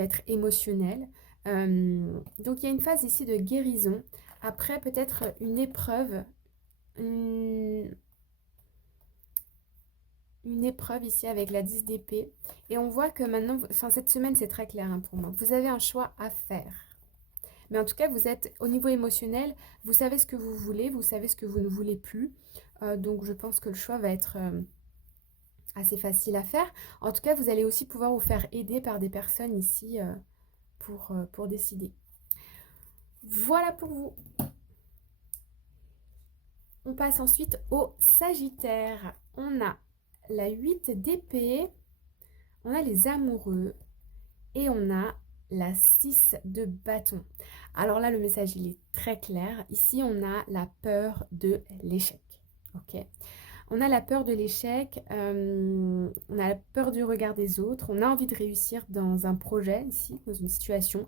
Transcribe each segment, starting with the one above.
être émotionnel. Donc il y a une phase ici de guérison. Après peut-être une, une épreuve ici avec la 10 d'épée. Et on voit que maintenant, enfin cette semaine c'est très clair hein, pour moi. Vous avez un choix à faire. Mais en tout cas, vous êtes au niveau émotionnel, vous savez ce que vous voulez, vous savez ce que vous ne voulez plus. Donc je pense que le choix va être assez facile à faire. En tout cas, vous allez aussi pouvoir vous faire aider par des personnes ici pour décider. Voilà pour vous. On passe ensuite au Sagittaire. On a la 8 d'épée, on a les amoureux et on a la 6 de bâton. Alors là, le message, il est très clair. Ici, on a la peur de l'échec. Ok. On a la peur de l'échec, on a la peur du regard des autres, on a envie de réussir dans un projet ici, dans une situation,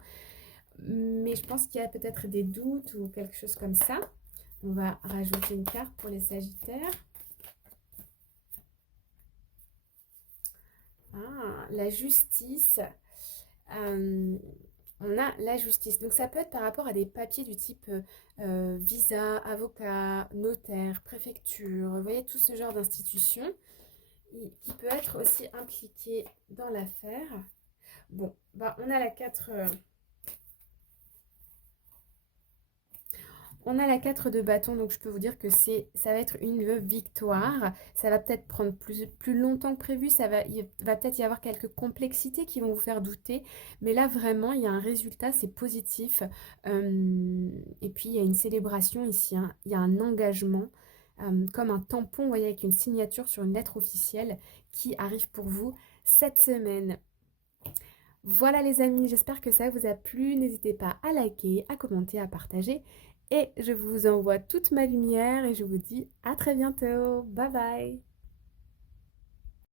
mais je pense qu'il y a peut-être des doutes ou quelque chose comme ça. On va rajouter une carte pour les Sagittaires. Ah, la justice. Euh, on a la justice. Donc ça peut être par rapport à des papiers du type visa, avocat, notaire, préfecture. Vous voyez, tout ce genre d'institution qui peut être aussi impliqué dans l'affaire. Bon, bah on a la 4. On a la 4 de bâton, donc je peux vous dire que ça va être une victoire. Ça va peut-être prendre plus longtemps que prévu. Il va peut-être y avoir quelques complexités qui vont vous faire douter. Mais là, vraiment, il y a un résultat, c'est positif. Et puis, il y a une célébration ici, hein. Il y a un engagement, comme un tampon, vous voyez, avec une signature sur une lettre officielle qui arrive pour vous cette semaine. Voilà les amis, j'espère que ça vous a plu. N'hésitez pas à liker, à commenter, à partager. Et je vous envoie toute ma lumière et je vous dis à très bientôt. Bye bye.